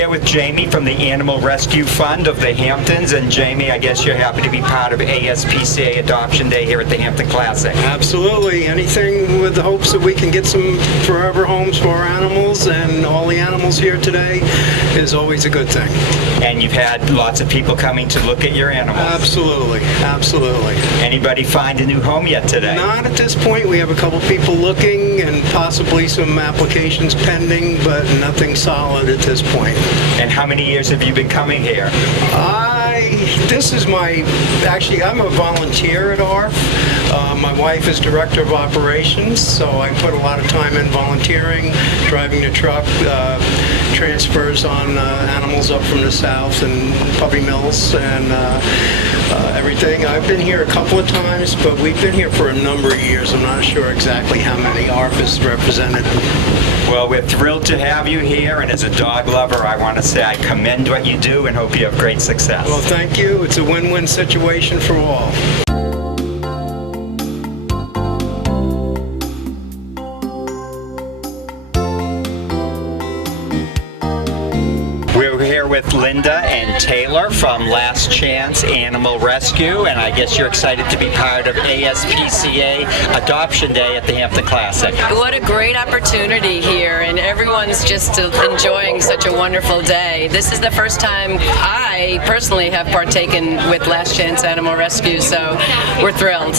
here with Jamie from the Animal Rescue Fund of the Hamptons. And Jamie, I guess you're happy to be part of ASPCA Adoption Day here at the Hampton Classic. Absolutely. Anything with the hopes that we can get some forever homes for our animals and all the animals here today is always a good thing. And you've had lots of people coming to look at your animals. Absolutely. Absolutely. Anybody find a new home yet today? Not at this point. We have a couple people looking and possibly some applications pending, but nothing solid at this point. And how many years have you been coming here? Actually, I'm a volunteer at ARF. My wife is director of operations, so I put a lot of time in volunteering, driving the truck, transfers on animals up from the south and puppy mills and everything. I've been here a couple of times, but we've been here for a number of years. I'm not sure exactly how many ARF is represented. Well, we're thrilled to have you here, and as a dog lover, I want to say I commend what you do and hope you have great success. Well, thank you. It's a win-win situation for all. We're here with Linda and Taylor from Last Chance Animal Rescue, and I guess you're excited to be part of ASPCA Adoption Day at the Hampton Classic. What a great opportunity here, and everyone's just enjoying such a wonderful day. This is the first time I personally have partaken with Last Chance Animal Rescue, so we're thrilled.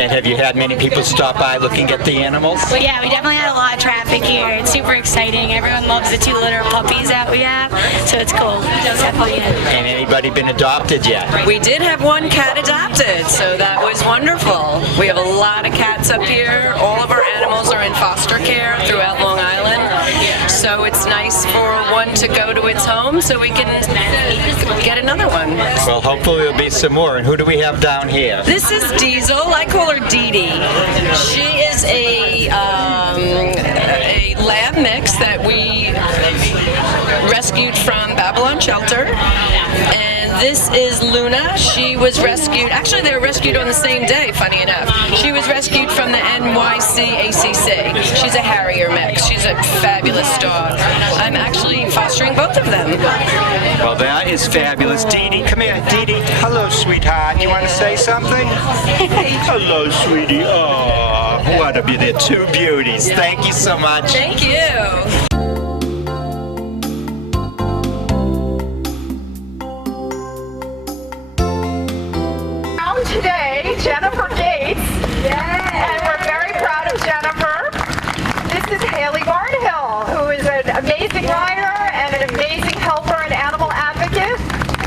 And have you had many people stop by looking at the animals? Well, yeah, we definitely had a lot of traffic here. It's super exciting. Everyone loves the 2 litter puppies that we have, so it's cool. It's definitely good. And anybody been adopted yet? We did have one cat adopted, so that was wonderful. We have a lot of cats up here. All of our animals are in foster care throughout Long Island, so it's nice for one to go to its home so we can get another one. Well, hopefully there'll be some more. And who do we have down here? This is Diesel. I call her Dee Dee. She is a lab mix that we rescued from Babylon Shelter. And this is Luna. She was rescued, actually they were rescued on the same day, funny enough. She was rescued from the NYCACC. She's a Harrier mix. She's a fabulous dog. I'm actually fostering both of them. Well, that is fabulous. Dee Dee, come here. Dee Dee, hello, sweetheart. You want to say something? Hello, sweetie. Oh, what a beauty. They're 2 beauties. Thank you so much. Thank you. Today, Jennifer Gates, and we're very proud of Jennifer. This is Haley Barnhill, who is an amazing rider and an amazing helper and animal advocate.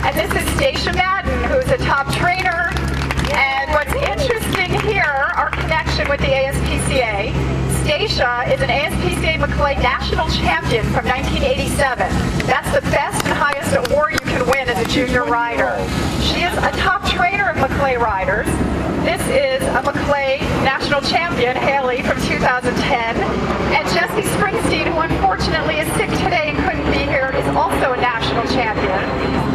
And this is Stacia Madden, who's a top trainer. And what's interesting here, our connection with the ASPCA. Stacia is an ASPCA McClay National Champion from 1987. That's the best and highest award you can win as a junior rider. She is a top trainer of McClay riders. This is a McClay National Champion, Haley, from 2010. And Jesse Springsteen, who unfortunately is sick today and couldn't be here, is also a national champion.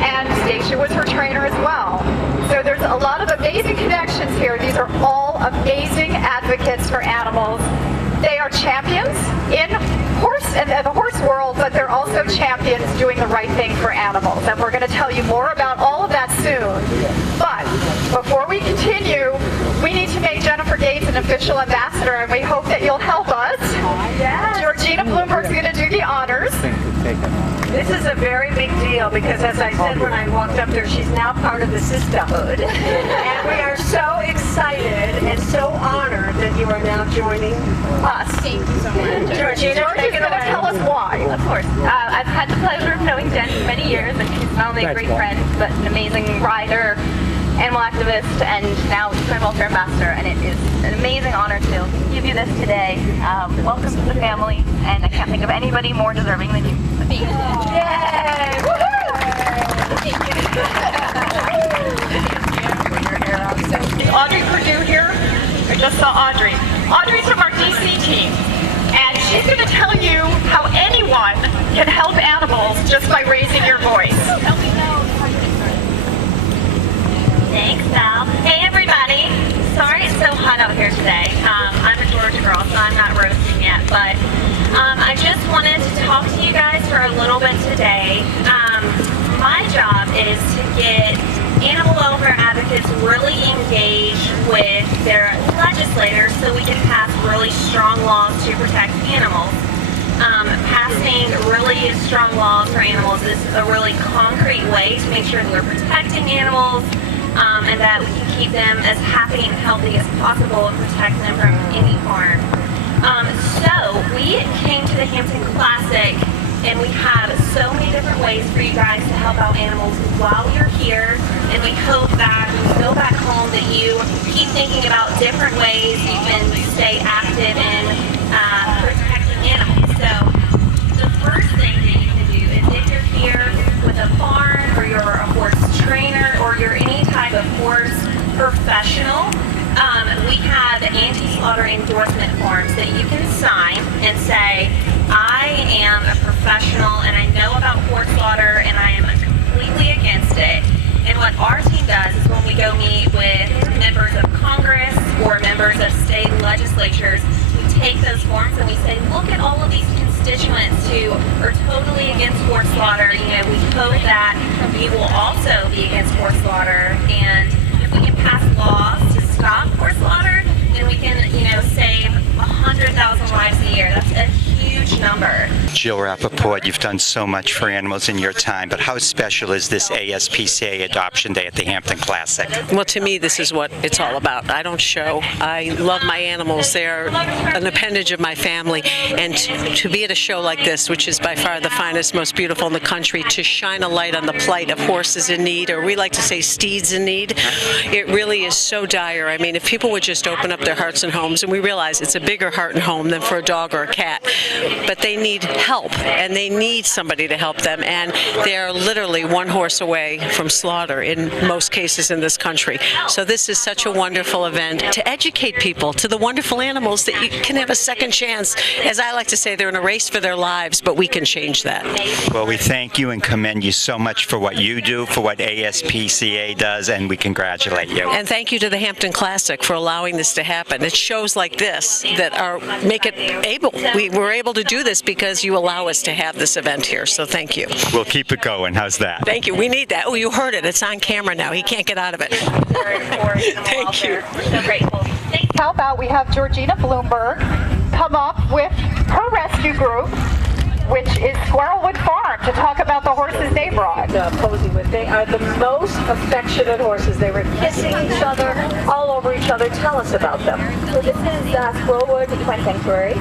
And Stacia was her trainer as well. So there's a lot of amazing connections here. These are all amazing advocates for animals. They are champions in the horse world, but they're also champions doing the right thing for animals. And we're going to tell you more about all of that soon. But before we continue, we need to make Jennifer Gates an official ambassador, and we hope that you'll help us. Yes. Georgina Bloomberg's going to do the honors. This is a very big deal because, as I said when I walked up there, she's now part of the sisterhood. And we are so excited and so honored that you are now joining us. Thank you so much. Georgina's going to tell us why. Of course. I've had the pleasure of knowing Jen for many years, and she's not only a great friend, but an amazing rider, animal activist, and now Equine Welfare Ambassador, and it is an amazing honor to give you this today. Welcome to the family, and I can't think of anybody more deserving than you. Yay! Is Audrey Purdue here? I just saw Audrey. Audrey's from our DC team, and she's going to tell you how anyone can help animals just by raising your voice. Thanks, Val. Hey, everybody. Sorry it's so hot out here today. I'm a Georgia girl, so I'm not roasting yet, but I just wanted to talk to you guys for a little bit today. My job is to get animal welfare advocates really engaged with their legislators so we can pass really strong laws to protect animals. Passing really strong laws for animals is a really concrete way to make sure that we're protecting animals and that we can keep them as happy and healthy as possible and protect them from any harm. So we came to the Hampton Classic and we have so many different ways for you guys to help out animals while you're here, and we hope that when you go back home that you keep thinking about different ways you can stay active in protecting animals. So the first thing that you can do is if you're here with a barn or you're a horse trainer or you're any type of horse professional, we have anti-slaughter endorsement forms that you can sign and say, I am a professional and I know about horse slaughter and I am completely against it. And what our team does is when we go meet with members of Congress or members of state legislatures, we take those forms and we say, look at all of these constituents who are totally against horse slaughter. You know, we hope that you will also be against horse slaughter, and if we can pass laws to stop horse slaughter, then we can, you know, save 100,000 lives a year. That's a huge number. Jill Rappaport, you've done so much for animals in your time, but how special is this ASPCA Adoption Day at the Hampton Classic? Well, to me, this is what it's all about. I don't show. I love my animals. They're an appendage of my family. And to be at a show like this, which is by far the finest, most beautiful in the country, to shine a light on the plight of horses in need, or we like to say steeds in need, it really is so dire. I mean, if people would just open up their hearts and homes, and we realize it's a bigger heart and home than for a dog or a cat, but they need help, and they need somebody to help them, and they're literally one horse away from slaughter in most cases in this country. So this is such a wonderful event to educate people to the wonderful animals that you can have a second chance. As I like to say, they're in a race for their lives, but we can change that. Well, we thank you and commend you so much for what you do, for what ASPCA does, and we congratulate you. And thank you to the Hampton Classic for allowing this to happen. It's shows like this that make it able. We're able to do this because you allow us to have this event here, so thank you. We'll keep it going. How's that? Thank you. We need that. Oh, you heard it. It's on camera now. He can't get out of it. Thank you. We're so grateful. How about we have Georgina Bloomberg come up with her rescue group, which is Squirrelwood Farm, to talk about the horses they brought. Posing with. They are the most affectionate horses. They were kissing each other, all over each other. Tell us about them. So this is Squirrelwood Equine Sanctuary.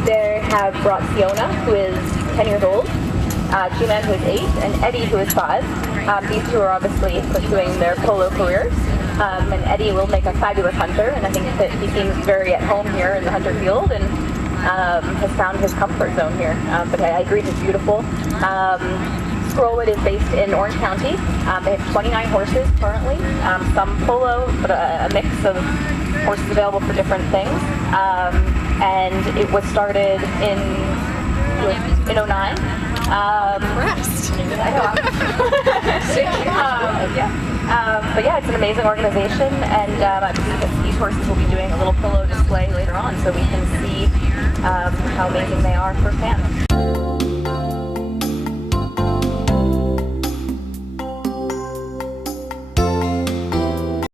They have brought Fiona, who is 10 years old, G-Man, who is 8, and Eddie, who is 5. These two are obviously pursuing their polo careers. And Eddie will make a fabulous hunter, and I think that he seems very at home here in the hunter field and has found his comfort zone here. But I agree, he's beautiful. Squirrelwood is based in Orange County. They have 29 horses currently, some polo, but a mix of horses available for different things. And it was started in 09. Impressed. I know. But yeah, it's an amazing organization, and I believe these horses will be doing a little polo display later on, so we can see how amazing they are firsthand.